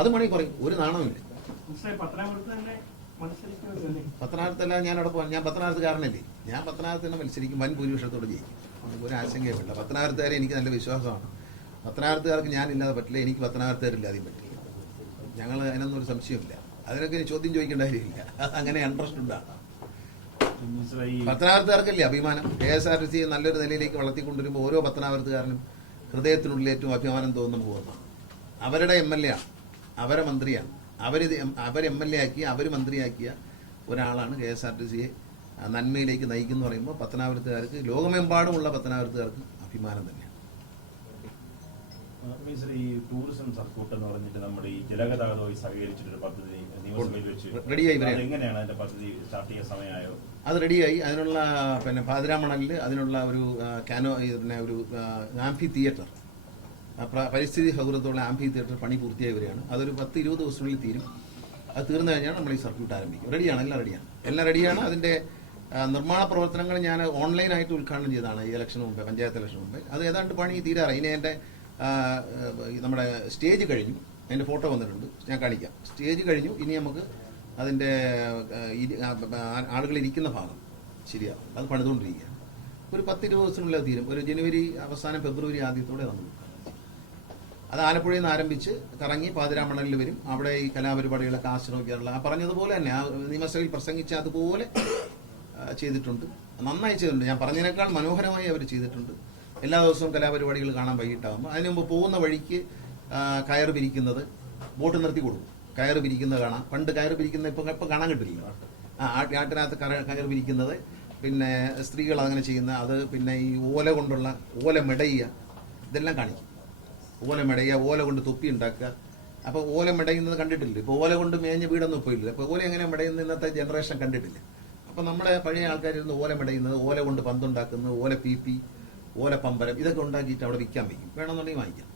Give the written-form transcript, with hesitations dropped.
അത് മണി പറയും, ഒരു നാണമില്ല. പത്തനാപുരത്തല്ല ഞാൻ അവിടെ പോകാൻ, ഞാൻ പത്തനാപുരത്തുകാരനല്ലേ, ഞാൻ പത്തനാപുരത്ത് തന്നെ മത്സരിക്കും, വൻ ഭൂരിപക്ഷത്തോട് ജയിക്കും, ഒരു ആശങ്കയുമില്ല. പത്തനാപുരത്തുകാരെ എനിക്ക് നല്ല വിശ്വാസമാണ്. പത്തനാപുരത്തുകാർക്ക് ഞാനില്ലാതെ പറ്റില്ല, എനിക്ക് പത്തനാപുരത്തുകാരില്ലാതെയും പറ്റില്ല. ഞങ്ങൾ അതിനൊന്നും ഒരു സംശയമില്ല, അതിനൊക്കെ ചോദ്യം ചോദിക്കേണ്ട കാര്യമില്ല, അങ്ങനെ ഇൻട്രസ്റ്റ് ഉണ്ടാകും. പത്തനാപുരത്തുകാർക്കല്ലേ അഭിമാനം. KSRTC നല്ലൊരു നിലയിലേക്ക് വളർത്തിക്കൊണ്ടുവരുമ്പോൾ ഓരോ പത്തനാപുരത്തുകാരനും ഹൃദയത്തിനുള്ളിൽ ഏറ്റവും അഭിമാനം തോന്നുന്ന പോകുന്നതാണ്. അവരുടെ MLA ആണ്, അവരെ മന്ത്രിയാണ്, അവർ MLA ആക്കിയ, അവർ മന്ത്രിയാക്കിയ ഒരാളാണ് KSRTCയെ നന്മയിലേക്ക് നയിക്കുന്നു പറയുമ്പോൾ പത്തനാപുരത്തുകാർക്ക്, ലോകമെമ്പാടുമുള്ള പത്തനാപുരത്തുകാർക്ക് അഭിമാനം തന്നെയാണ്. ഈ ടൂറിസം സർക്യൂട്ട് എന്ന് പറഞ്ഞിട്ട് നമ്മുടെ ഈ ജലഗതാഗതവുമായി സഹകരിച്ചിട്ടൊരു പദ്ധതി നിയമസഭയിൽ വെച്ച് റെഡിയായി. എങ്ങനെയാണ് അതിന്റെ പദ്ധതി സ്റ്റാർട്ട് ചെയ്യാൻ സമയമായോ? അത് റെഡിയായി. അതിനുള്ള പാതിരാമണലിൽ അതിനുള്ള ഒരു ഒരു ആംഫി തിയേറ്റർ, പരിസ്ഥിതി സൗഹൃദത്തോടെ ആംഫി തിയേറ്റർ പണി പൂർത്തിയായി വരികയാണ്. അതൊരു 10-20 ദിവസത്തിനുള്ളിൽ തീരും. അത് തീർന്നു കഴിഞ്ഞാൽ നമ്മൾ ഈ സർക്യൂട്ട് ആരംഭിക്കും. റെഡിയാണ്, എല്ലാം റെഡിയാണ്. അതിന്റെ നിർമ്മാണ പ്രവർത്തനങ്ങൾ ഞാൻ ഓൺലൈനായിട്ട് ഉദ്ഘാടനം ചെയ്തതാണ് ഈ ഇലക്ഷന് മുമ്പേ, പഞ്ചായത്ത് ഇലക്ഷന് മുമ്പേ. അത് ഏതാണ്ട് പണി തീരാറായി. ഇനി എൻ്റെ നമ്മുടെ സ്റ്റേജ് കഴിഞ്ഞു, അതിൻ്റെ ഫോട്ടോ വന്നിട്ടുണ്ട്, ഞാൻ കാണിക്കാം. സ്റ്റേജ് കഴിഞ്ഞു, ഇനി നമുക്ക് അതിൻ്റെ ആളുകൾ ഇരിക്കുന്ന ഭാഗം ശരിയാവും, അത് പണിതുകൊണ്ടിരിക്കുകയാണ്. ഒരു 10-20 ദിവസത്തിനുള്ളിൽ തീരും. ഒരു ജനുവരി അവസാനം ഫെബ്രുവരി ആദ്യത്തോടെ നമ്മൾ അത് ആലപ്പുഴയിൽ നിന്ന് ആരംഭിച്ച് കറങ്ങി പാതിരാമണലിൽ വരും. അവിടെ ഈ കലാപരിപാടികളൊക്കെ ആശ്രയിക്കാനുള്ള പറഞ്ഞതുപോലെ തന്നെ ആ നിയമസഭയിൽ പ്രസംഗിച്ച അതുപോലെ ചെയ്തിട്ടുണ്ട്, നന്നായി ചെയ്തിട്ടുണ്ട്. ഞാൻ പറഞ്ഞതിനേക്കാൾ മനോഹരമായി അവർ ചെയ്തിട്ടുണ്ട്. എല്ലാ ദിവസവും കലാപരിപാടികൾ കാണാൻ വൈകിട്ടാകുമ്പോൾ അതിന് മുമ്പ് പോകുന്ന വഴിക്ക് കയറ് പിരിക്കുന്നത്, ബോട്ട് നിർത്തി കൊടുക്കും, കയറ് പിരിക്കുന്നത് കാണാം. പണ്ട് കയറ് പിരിക്കുന്നത് ഇപ്പം കാണാൻ കിട്ടില്ല. ആട്ടിനകത്ത് കയറ് പിരിക്കുന്നത്, പിന്നെ സ്ത്രീകൾ അങ്ങനെ ചെയ്യുന്ന അത്, പിന്നെ ഈ ഓല കൊണ്ടുള്ള ഓല മെടയുക, ഇതെല്ലാം കാണിക്കും. ഓല മെടയുക, ഓല കൊണ്ട് തൊപ്പി ഉണ്ടാക്കുക. അപ്പോൾ ഓല മെടയുന്നത് കണ്ടിട്ടില്ല. ഇപ്പോൾ ഓല കൊണ്ട് മേഞ്ഞ വീടൊന്നും ഇപ്പോൾ ഇല്ല. അപ്പോൾ ഓല എങ്ങനെ മെടയുന്ന ഇന്നത്തെ ജനറേഷൻ കണ്ടിട്ടില്ല. അപ്പോൾ നമ്മുടെ പഴയ ആൾക്കാരിരുന്ന് ഓല മെടയുന്നത്, ഓല കൊണ്ട് പന്തുണ്ടാക്കുന്നത്, ഓല പീപ്പി, ഓല പമ്പരം, ഇതൊക്കെ ഉണ്ടാക്കിയിട്ട് അവിടെ വിൽക്കാൻ വയ്ക്കും. വേണമെന്നുണ്ടെങ്കിൽ വാങ്ങിക്കാം.